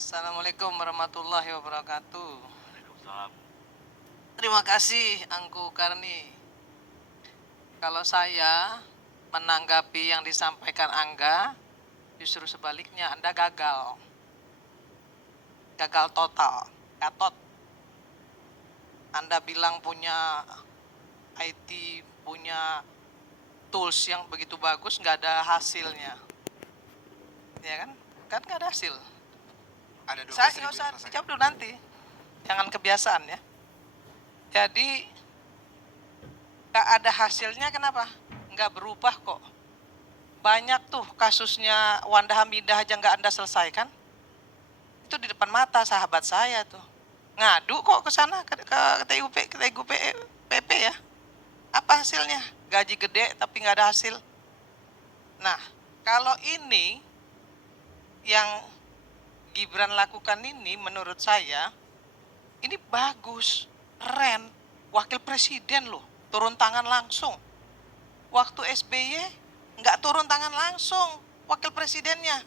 Assalamualaikum warahmatullahi wabarakatuh. Waalaikumsalam. Terima kasih Angku Karni. Kalau saya menanggapi yang disampaikan Angga, justru sebaliknya Anda gagal. Gagal total, gatot. Anda bilang punya IT, punya tools yang begitu bagus, nggak ada hasilnya. Ya kan? Kan nggak ada hasil. Ada Saya 12.000 nggak yang usah selesai. dijawab dulu nanti. Jangan kebiasaan ya. Jadi nggak ada hasilnya kenapa? Nggak berubah kok. Banyak tuh kasusnya Wanda Hamidah aja nggak Anda selesaikan. Itu di depan mata sahabat saya tuh. Ngadu kok ke sana ke TUP, ke TGUP, PP ya. Apa hasilnya? Gaji gede tapi nggak ada hasil. Nah, kalau ini yang Gibran lakukan ini menurut saya ini bagus, keren. Wakil presiden loh, turun tangan langsung. Waktu SBY nggak turun tangan langsung wakil presidennya.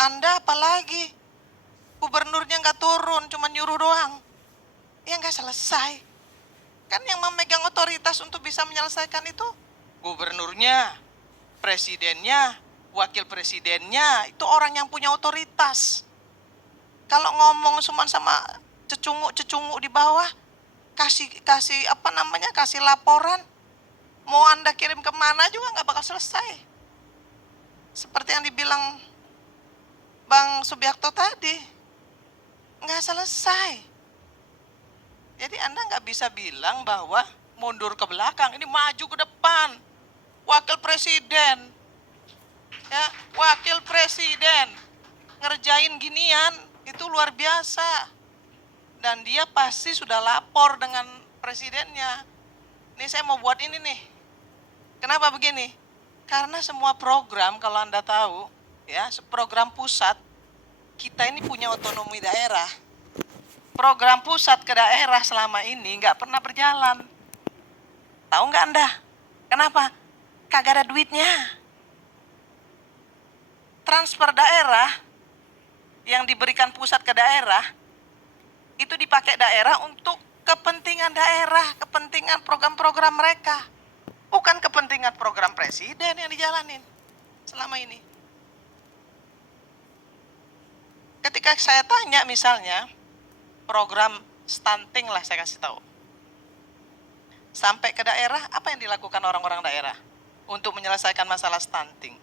Anda apalagi gubernurnya nggak turun, cuma nyuruh doang. Ya nggak selesai. Kan yang memegang otoritas untuk bisa menyelesaikan itu gubernurnya, presidennya, wakil presidennya, itu orang yang punya otoritas. Kalau ngomong cuma sama cecunguk-cecunguk di bawah, kasih laporan, mau Anda kirim kemana juga nggak bakal selesai. Seperti yang dibilang Bang Subiakto tadi, nggak selesai. Jadi Anda nggak bisa bilang bahwa mundur ke belakang, ini maju ke depan. Wakil presiden, ya, wakil presiden ngerjain ginian, itu luar biasa. Dan dia pasti sudah lapor dengan presidennya. Ini saya mau buat ini nih. Kenapa begini? Karena semua program kalau Anda tahu, ya, program pusat, kita ini punya otonomi daerah. Program pusat ke daerah selama ini nggak pernah berjalan. Tahu nggak Anda? Kenapa? Kagak ada duitnya. Transfer daerah yang diberikan pusat ke daerah, itu dipakai daerah untuk kepentingan daerah, kepentingan program-program mereka. Bukan kepentingan program presiden yang dijalanin selama ini. Ketika saya tanya misalnya, program stunting lah saya kasih tahu. Sampai ke daerah, apa yang dilakukan orang-orang daerah untuk menyelesaikan masalah stunting?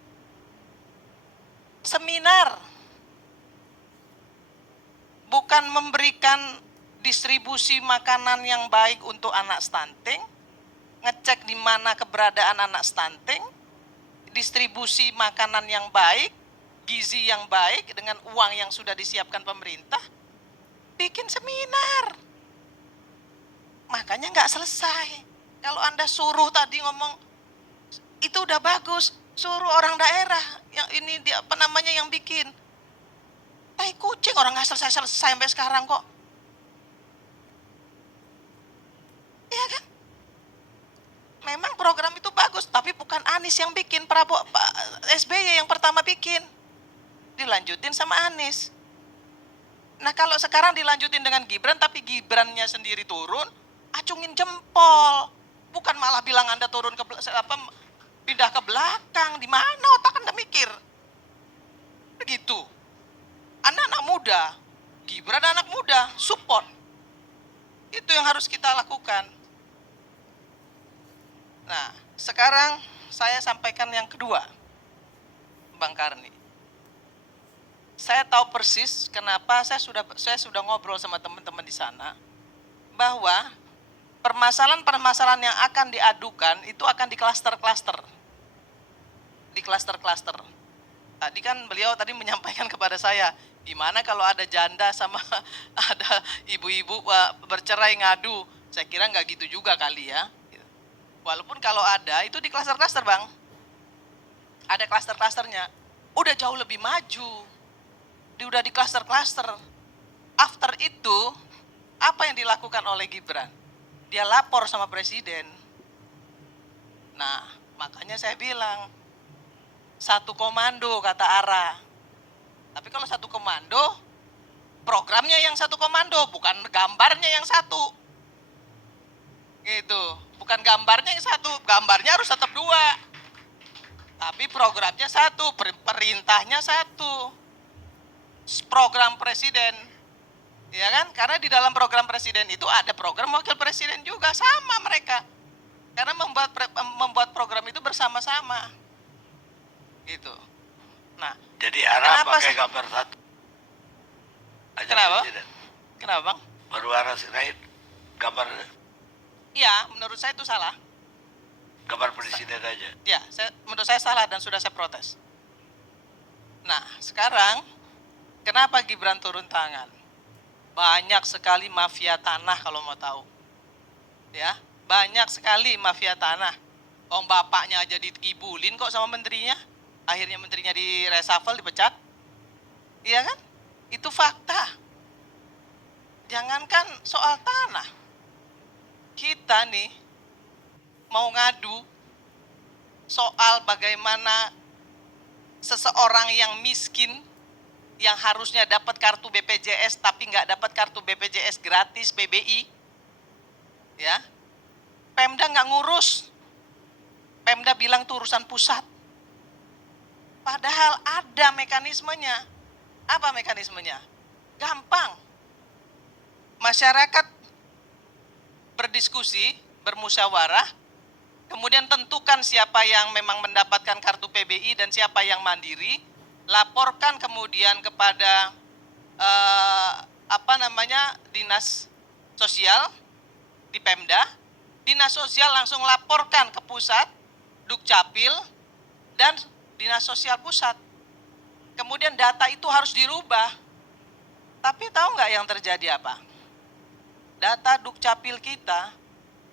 Seminar. Bukan memberikan distribusi makanan yang baik untuk anak stunting, ngecek di mana keberadaan anak stunting, distribusi makanan yang baik, gizi yang baik dengan uang yang sudah disiapkan pemerintah, bikin seminar. Makanya nggak selesai. Kalau Anda suruh tadi ngomong, itu udah bagus, suruh orang daerah yang ini yang bikin. Tai kucing, orang nggak selesai sampai sekarang kok. Ya kan? Memang program itu bagus, tapi bukan Anies yang bikin, SBY yang pertama bikin. Dilanjutin sama Anies. Nah kalau sekarang dilanjutin dengan Gibran, tapi Gibrannya sendiri turun, acungin jempol. Bukan malah bilang Anda turun pindah ke belakang. Di mana otak Anda mikir? Begitu. Anda anak muda, Gibran anak muda, support. Itu yang harus kita lakukan. Nah, sekarang saya sampaikan yang kedua, Bang Karni. Saya tahu persis kenapa saya sudah ngobrol sama teman-teman di sana, bahwa permasalahan-permasalahan yang akan diadukan itu akan di klaster-klaster. Di klaster-klaster. Tadi kan beliau tadi menyampaikan kepada saya, gimana kalau ada janda sama ada ibu-ibu bercerai ngadu. Saya kira nggak gitu juga kali ya. Walaupun kalau ada, itu di klaster-klaster Bang. Ada klaster-klasternya. Udah jauh lebih maju. Udah di klaster-klaster. After itu, apa yang dilakukan oleh Gibran? Dia lapor sama presiden. Nah, makanya saya bilang, satu komando kata Ara. Tapi kalau satu komando, programnya yang satu komando, bukan gambarnya yang satu. Gitu, bukan gambarnya yang satu, gambarnya harus tetap dua. Tapi programnya satu, perintahnya satu. Program presiden. Ya kan? Karena di dalam program presiden itu ada program wakil presiden juga, sama mereka. Karena membuat program itu bersama-sama. Gitu. Nah, Jadi arah kenapa pakai gambar satu. Aja Kenapa? presiden. Kenapa Bang? Baru arah sirain gambar Iya, menurut saya itu salah. presiden aja. Ya, menurut saya salah dan sudah saya protes. Nah, sekarang kenapa Gibran turun tangan? Banyak sekali mafia tanah kalau mau tahu. Ya, banyak sekali mafia tanah. Bapaknya aja dikibulin kok sama menterinya. Akhirnya menterinya di reshuffle, dipecat. Iya kan? Itu fakta. Jangankan soal tanah. Kita nih mau ngadu soal bagaimana seseorang yang miskin, yang harusnya dapat kartu BPJS tapi nggak dapat kartu BPJS gratis PBI, ya, Pemda nggak ngurus. Pemda bilang itu urusan pusat. Padahal ada mekanismenya. Apa mekanismenya? Gampang. Masyarakat berdiskusi, bermusyawarah, kemudian tentukan siapa yang memang mendapatkan kartu PBI dan siapa yang mandiri, laporkan kemudian kepada dinas sosial di Pemda. Dinas sosial langsung laporkan ke pusat, Dukcapil dan dinas sosial pusat. Kemudian data itu harus dirubah. Tapi tahu nggak yang terjadi apa? Data Dukcapil kita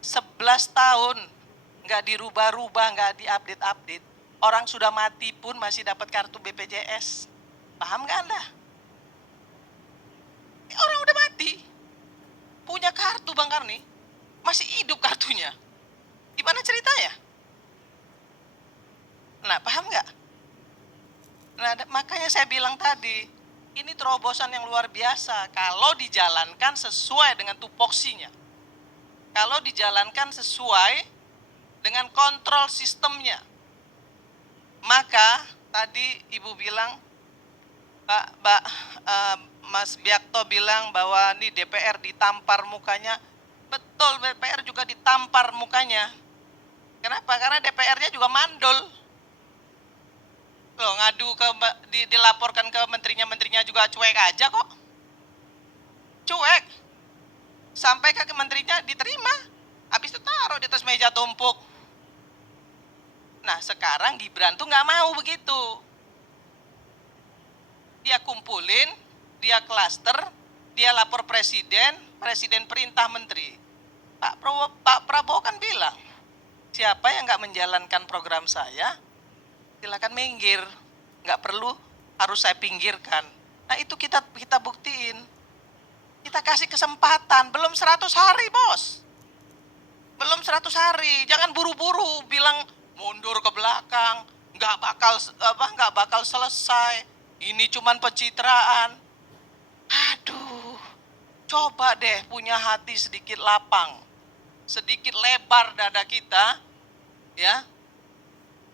11 tahun nggak dirubah-rubah, nggak diupdate-update. Orang sudah mati pun masih dapat kartu BPJS. Paham nggak Anda? Orang udah mati, punya kartu Bang Karni, masih hidup kartunya. Gimana ceritanya? Nah, paham nggak? Nah, makanya saya bilang tadi, ini terobosan yang luar biasa kalau dijalankan sesuai dengan tupoksinya. Kalau dijalankan sesuai dengan kontrol sistemnya. Maka tadi Ibu bilang, Mas Biakto bilang bahwa ini DPR ditampar mukanya. Betul, DPR juga ditampar mukanya. Kenapa? Karena DPR-nya juga mandul. Loh, ngadu dilaporkan ke menterinya juga cuek aja kok. Cuek. Sampai ke menterinya diterima. Habis itu taruh di atas meja tumpuk. Nah, sekarang Gibran tuh nggak mau begitu. Dia kumpulin, dia klaster, dia lapor presiden perintah menteri. Pak Prabowo kan bilang, siapa yang nggak menjalankan program saya, silakan minggir, nggak perlu harus saya pinggirkan. Nah, itu kita buktiin, kita kasih kesempatan. Belum 100 hari bos, belum 100 hari. Jangan buru-buru bilang mundur ke belakang, nggak bakal selesai. Ini cuman pencitraan. Aduh, coba deh punya hati sedikit lapang, sedikit lebar dada kita, ya,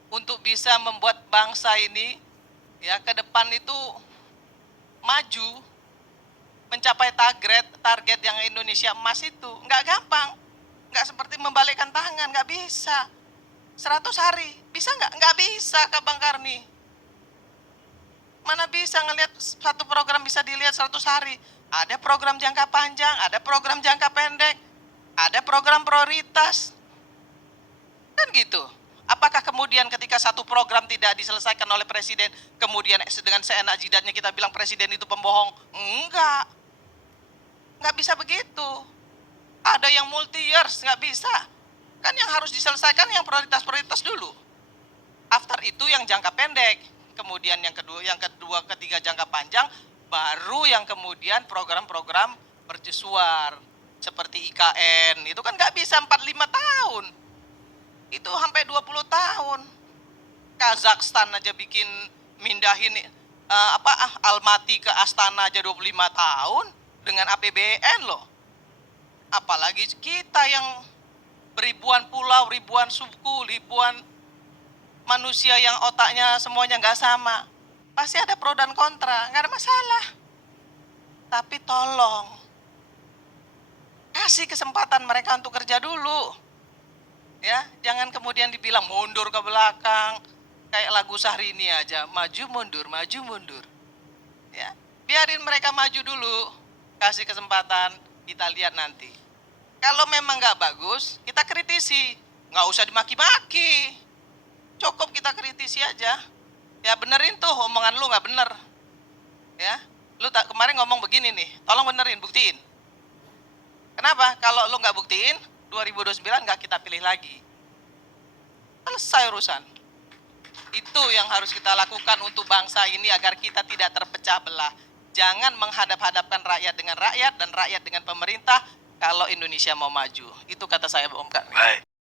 untuk bisa membuat bangsa ini, ya, ke depan itu maju, mencapai target yang Indonesia emas itu. Nggak gampang, nggak seperti membalikkan tangan, nggak bisa. 100 hari, bisa nggak? Nggak bisa Kak Bang Karni. Mana bisa ngelihat satu program bisa dilihat 100 hari. Ada program jangka panjang, ada program jangka pendek, ada program prioritas. Kan gitu. Apakah kemudian ketika satu program tidak diselesaikan oleh presiden, kemudian dengan seenak jidatnya kita bilang presiden itu pembohong? Enggak. Nggak bisa begitu. Ada yang multi years, nggak bisa. Kan yang harus diselesaikan yang prioritas-prioritas dulu. After itu yang jangka pendek. Kemudian yang kedua, ketiga jangka panjang, baru yang kemudian program-program mercusuar seperti IKN. Itu kan nggak bisa 45 tahun. Itu sampai 20 tahun. Kazakhstan aja mindahin Almaty ke Astana aja 25 tahun dengan APBN loh. Apalagi kita yang beribuan pulau, ribuan suku, ribuan manusia yang otaknya semuanya nggak sama. Pasti ada pro dan kontra, nggak ada masalah. Tapi tolong, kasih kesempatan mereka untuk kerja dulu. Ya, jangan kemudian dibilang mundur ke belakang. Kayak lagu Syahrini aja, maju mundur. Ya, biarin mereka maju dulu, kasih kesempatan, kita lihat nanti. Kalau memang nggak bagus, kita kritisi, nggak usah dimaki-maki. Cukup kita kritisi aja. Ya benerin tuh omongan lu nggak bener. Ya, lu kemarin ngomong begini nih, tolong benerin, buktiin. Kenapa? Kalau lu nggak buktiin, 2029 nggak kita pilih lagi. Selesai urusan. Itu yang harus kita lakukan untuk bangsa ini agar kita tidak terpecah belah. Jangan menghadap-hadapkan rakyat dengan rakyat dan rakyat dengan pemerintah kalau Indonesia mau maju. Itu kata saya, Bung Karno. Baik.